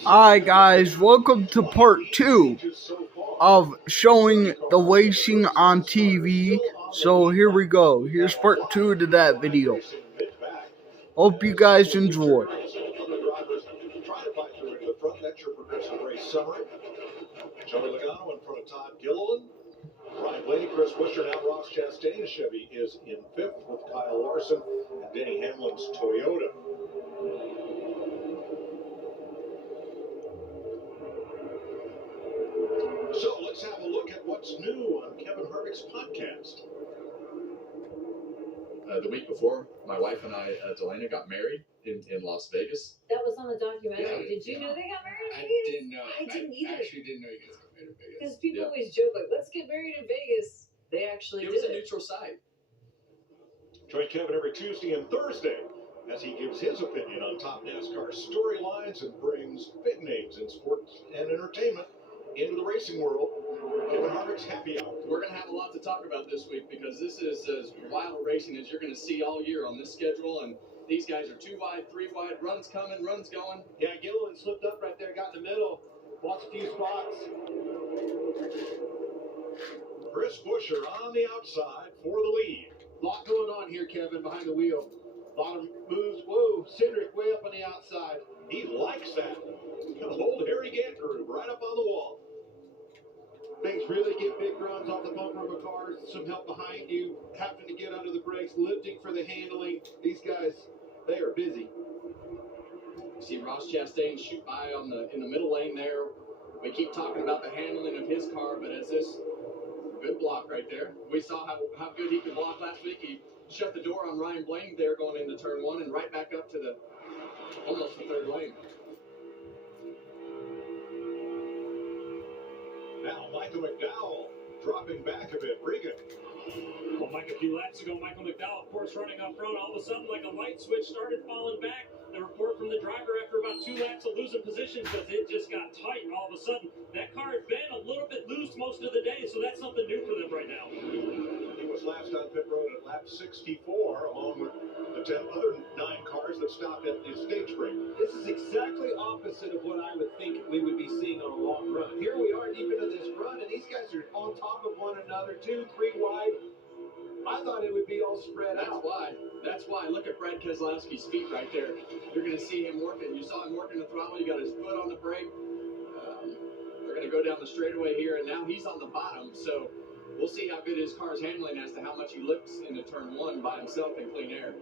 Hi guys, welcome to part 2 of showing the racing on TV. So here we go. Here's part 2 to that video. Hope you guys enjoy. Joey Logano in front of Todd Gilliland. Ryan Blaney, Chris Buescher, now Ross Chastain. Chevy is in 5th with Kyle Larson and Denny Hamlin's Toyota. So let's have a look at what's new on Kevin Harvick's podcast. The week before, my wife and I, Delana, got married in Las Vegas. That was on the documentary. Yeah, did you know they got married in I Vegas? didn't know. I didn't either. I actually didn't know you guys got married in Vegas. Because people always joke like, let's get married in Vegas. They actually It did was a neutral site. Join Kevin every Tuesday and Thursday as he gives his opinion on top NASCAR storylines and brings big names in sports and entertainment into the racing world. Kevin Harvick's Happy Hour. We're going to have a lot to talk about this week because this is as wild racing as you're going to see all year on this schedule. And these guys are 2 wide, 3 wide, runs coming, runs going. Yeah, Gilliland slipped up right there, got in the middle, lost a few spots. Chris Buescher on the outside for the lead. A lot going on here, Kevin, behind the wheel. A lot of moves. Whoa, Cindric way up on the outside. He likes that. Old Harry Gantner right up on the wall. Things really get big runs off the bumper of a car. Some help behind you, having to get under the brakes, lifting for the handling. These guys, they are busy. See Ross Chastain shoot by in the middle lane there. We keep talking about the handling of his car, but as this good block right there. We saw how good he could block last week. He shut the door on Ryan Blaney there going into turn 1 and right back up to almost the 3rd lane. Now Michael McDowell dropping back a bit. Regan. Well, Mike, a few laps ago, Michael McDowell, of course, running up front. All of a sudden, like a light switch, started falling back. The report from the driver after about 2 laps of losing position because it just got tight all of a sudden. That car had been a little bit loose most of the day, so that's something new for them right now. He was last on pit road at lap 64, along with the 10 other 9 cars that stopped at the stage break. This is exactly opposite of what I would think we would be seeing on a long run. Here we are deep into this run, and these guys are on top of one another, 2, 3 wide. I thought it would be all spread out. That's why. Look at Brad Keselowski's feet right there. You're going to see him working. You saw him working the throttle. You got his foot on the brake. They're going to go down the straightaway here, and now he's on the bottom. So we'll see how good his car's handling as to how much he lifts into turn 1 by himself in clean air.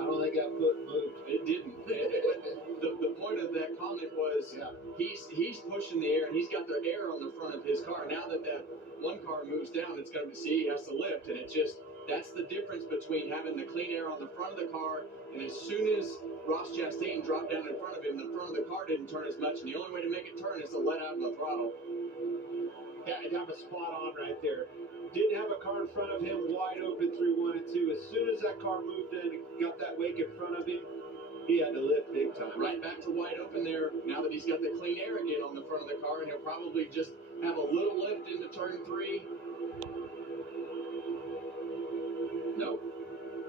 I don't think that foot moved. It didn't. The point of that comment was he's pushing the air, and he's got the air on the front of his car. Now that one car moves down, it's going to see he has to lift, and that's the difference between having the clean air on the front of the car, and as soon as Ross Chastain dropped down in front of him, the front of the car didn't turn as much, and the only way to make it turn is to let out the throttle. Yeah, that was spot on right there. Didn't have a car in front of him wide open through 1 and 2. As soon as that car moved in and got that wake in front of him, he had to lift big time. Right back to wide open there. Now that he's got the clean air again on the front of the car, and he'll probably just have a little lift into turn 3.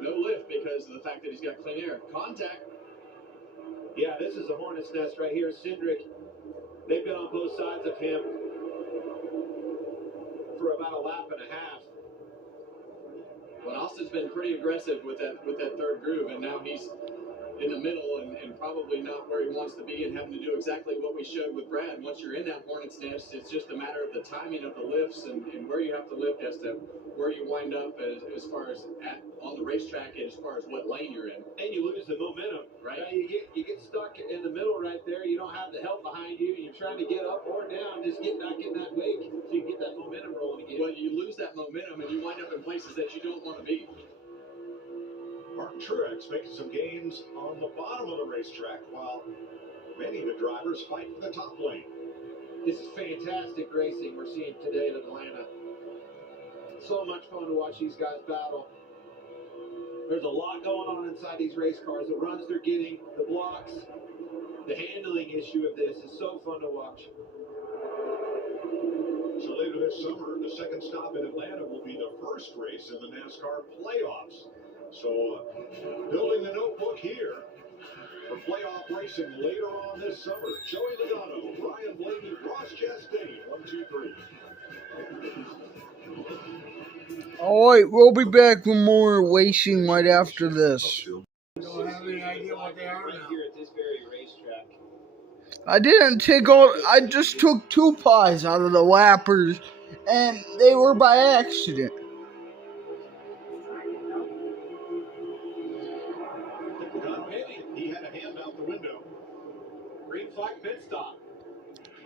No lift because of the fact that he's got clean air. Contact. Yeah, this is a hornet's nest right here. Cindric, they've been on both sides of him for about a lap and a half. But Austin's been pretty aggressive with that 3rd groove, and now he's in the middle and probably not where he wants to be and having to do exactly what we showed with Brad. Once you're in that hornet's nest, it's just a matter of the timing of the lifts and where you have to lift as to where you wind up as far as on the racetrack and as far as what lane you're in. And you lose the momentum. Right. Now you get stuck in the middle right there. You don't have the help behind you, and you're trying to get up or down, just not getting that wake so you can get that momentum rolling again. Well, you lose that momentum and you wind up in places that you don't want to be. Martin Truex making some gains on the bottom of the racetrack while many of the drivers fight for the top lane. This is fantastic racing we're seeing today in Atlanta. So much fun to watch these guys battle. There's a lot going on inside these race cars. The runs they're getting, the blocks, the handling issue of this is so fun to watch. So later this summer, the second stop in Atlanta will be the first race in the NASCAR playoffs. So building the notebook here for playoff racing later on this summer. Joey Logano, Ryan Blaney, Ross Chastain. 1, 2, 3. Alright, we'll be back with more racing right after this. Don't have any idea what they are Right now. here at this very racetrack. I didn't take all, I just took 2 pies out of the lappers, and they were by accident. He had a hand out the window. Green flag pit stop.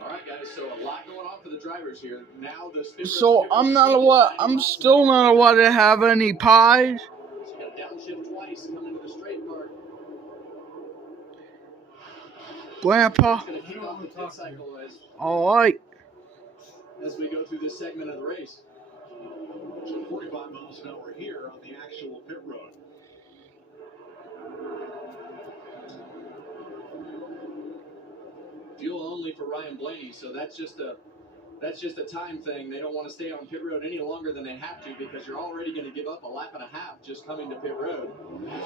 All right, guys. So a lot going on for the drivers here. Now the So I'm still not allowed to have any pies. So you got a downshift twice coming to the straight part. Grandpa. It's going to kick off the pit cycle Alright. as we go through this segment of the race. So 45 miles an hour here on the actual pit road. Fuel only for Ryan Blaney, so that's just a time thing. They don't want to stay on pit road any longer than they have to because you're already going to give up a lap and a half just coming to pit road.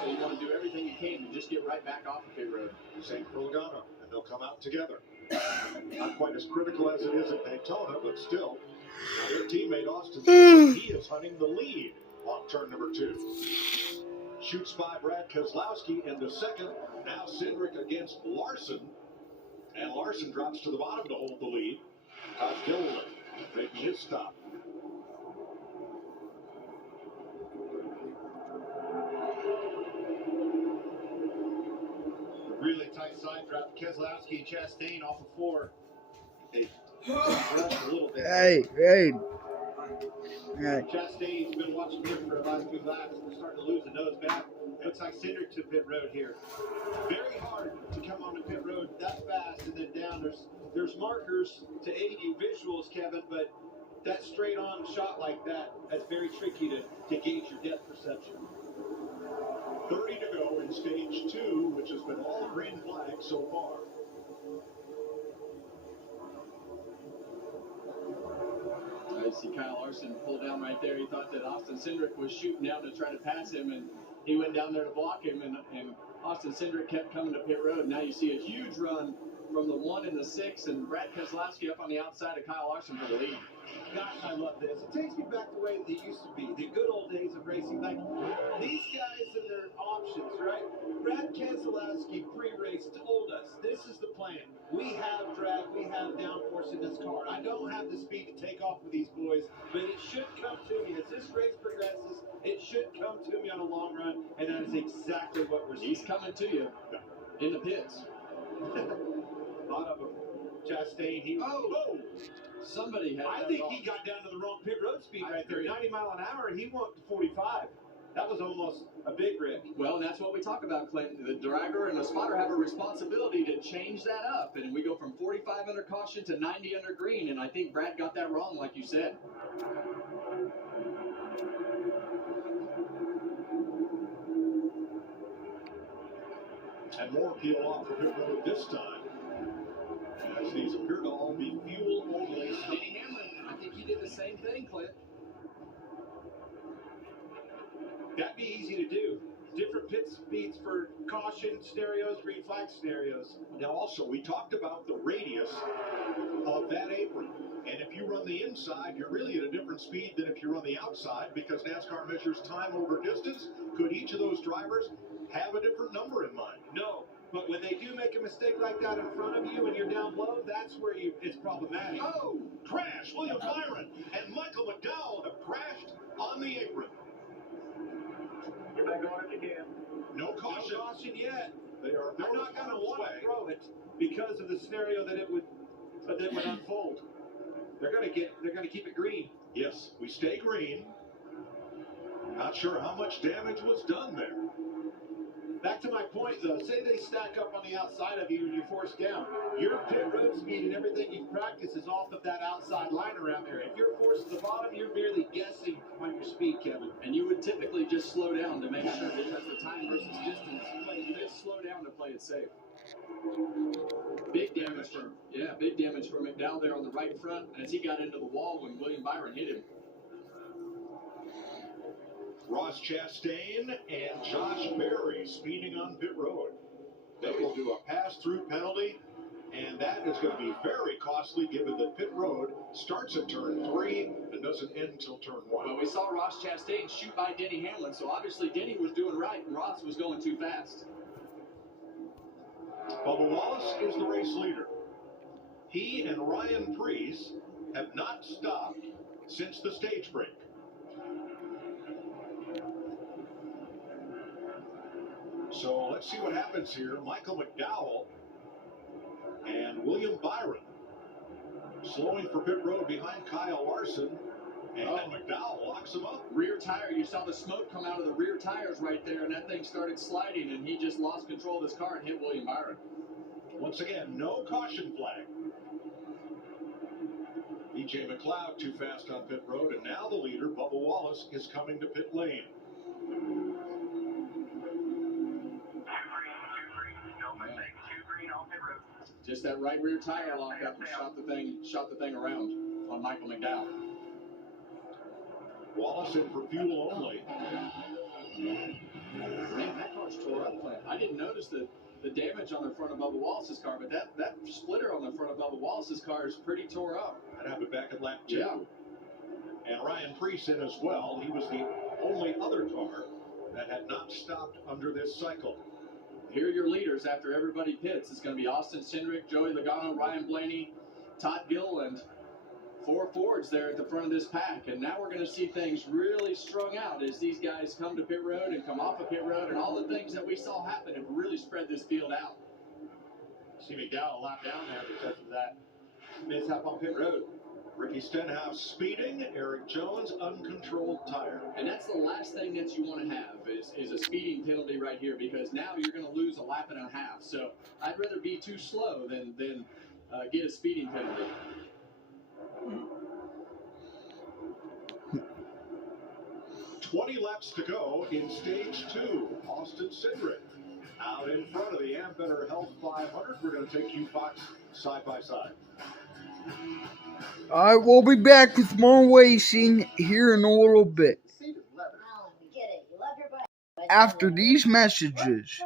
So you want to do everything you can to just get right back off the pit road. Same for Logano, and they'll come out together. Not quite as critical as it is at Daytona, but still. Now their teammate Austin, he is hunting the lead on turn number 2. Shoots by Brad Keselowski into second. Now Cindric against Larson. And Larson drops to the bottom to hold the lead. Todd Gilliland making his stop. A really tight side drop. Keselowski and Chastain off of 4. They rushed a little bit. Hey. Chastain's been watching him for the last 2 laps. We're starting to lose the nose back. Looks like Cindric to pit road here. Very hard to come on the pit road that fast and then down. There's markers to aid you visuals, Kevin, but that straight on shot like that, that's very tricky to gauge your depth perception. 30 to go in stage 2, which has been all green flags so far. I see Kyle Larson pull down right there. He thought that Austin Cindric was shooting down to try to pass him, and he went down there to block him, and Austin Cindric kept coming to pit road. Now you see a huge run from the 1 and the 6, and Brad Keselowski up on the outside of Kyle Larson for the lead. Gosh, I love this. It takes me back the way they used to be, the good old days of racing. Like, these guys and their options, right? Brad Keselowski pre-race told us, this is the plan. We have drag, we have downforce in this car. I don't have the speed to take off with these boys, but it should come to me. As this race progresses, it should come to me on a long run, and that is exactly what we're seeing. He's coming to you in the pits. A lot of them. Chastain, Somebody had I that think wrong. he got down to the wrong pit road speed I right there. agree. 90 mile an hour, and he went to 45. That was almost a big wreck. Well, and that's what we talk about, Clinton. The driver and the spotter have a responsibility to change that up. And we go from 45 under caution to 90 under green. And I think Brad got that wrong, like you said. And more peel off for pit road this time. As these appear to all be fuel only. Denny Hamlin, I think he did the same thing, Clint. That'd be easy to do. Different pit speeds for caution scenarios, green flag scenarios. Now also, we talked about the radius of that apron. And if you run the inside, you're really at a different speed than if you run the outside because NASCAR measures time over distance. Could each of those drivers have a different number in mind? No, but when they do make a mistake like that in front of you and you're down low, that's where it's problematic. Oh, crash! William Byron and Michael McDowell have crashed on the apron. Get back on it again. No caution. No caution yet. They're not going to want to throw it because of the scenario that would unfold. They're going to keep it green. Yes, we stay green. Not sure how much damage was done there. Back to my point, though. Say they stack up on the outside of you and you're forced down. Your pit road speed and everything you've practiced is off of that outside line around there. If you're forced to the bottom, you're merely guessing on your speed, Kevin. And you would typically just slow down to make sure because the time versus distance. You just slow down to play it safe. Big damage for McDowell there on the right front as he got into the wall when William Byron hit him. Ross Chastain and Josh Berry speeding on pit road. They will do pass-through penalty, and that is going to be very costly given that pit road starts at turn 3 and doesn't end until turn 1. Well, we saw Ross Chastain shoot by Denny Hamlin, so obviously Denny was doing right and Ross was going too fast. Bubba Wallace is the race leader. He and Ryan Preece have not stopped since the stage break. So let's see what happens here. Michael McDowell and William Byron slowing for pit road behind Kyle Larson, and McDowell locks him up. Rear tire, you saw the smoke come out of the rear tires right there, and that thing started sliding, and he just lost control of his car and hit William Byron. Once again, no caution flag. BJ McLeod too fast on pit road, and now the leader, Bubba Wallace, is coming to pit lane. Just that right rear tire locked up and shot the thing around on Michael McDowell. Wallace in for fuel only. Man, that car's tore up, Clint. I didn't notice the damage on the front of Bubba Wallace's car, but that splitter on the front of Bubba Wallace's car is pretty tore up. That happened back at lap 2. Yeah. And Ryan Preece in as well. He was the only other car that had not stopped under this cycle. Here are your leaders after everybody pits. It's going to be Austin Cindric, Joey Logano, Ryan Blaney, Todd Gilliland. 4 Fords there at the front of this pack. And now we're going to see things really strung out as these guys come to pit road and come off of pit road. And all the things that we saw happen have really spread this field out. See McDowell a lot down there because of that mishap on pit road. Ricky Stenhouse speeding, Eric Jones uncontrolled tire. And that's the last thing that you want to have is a speeding penalty right here, because now you're going to lose a lap and a half. So I'd rather be too slow than get a speeding penalty. "20 laps to go in stage 2. Austin Cindric out in front of the Ambetter Health 500. We're going to take you, Fox, side by side. Alright, we'll be back with more racing here in a little bit. After these messages.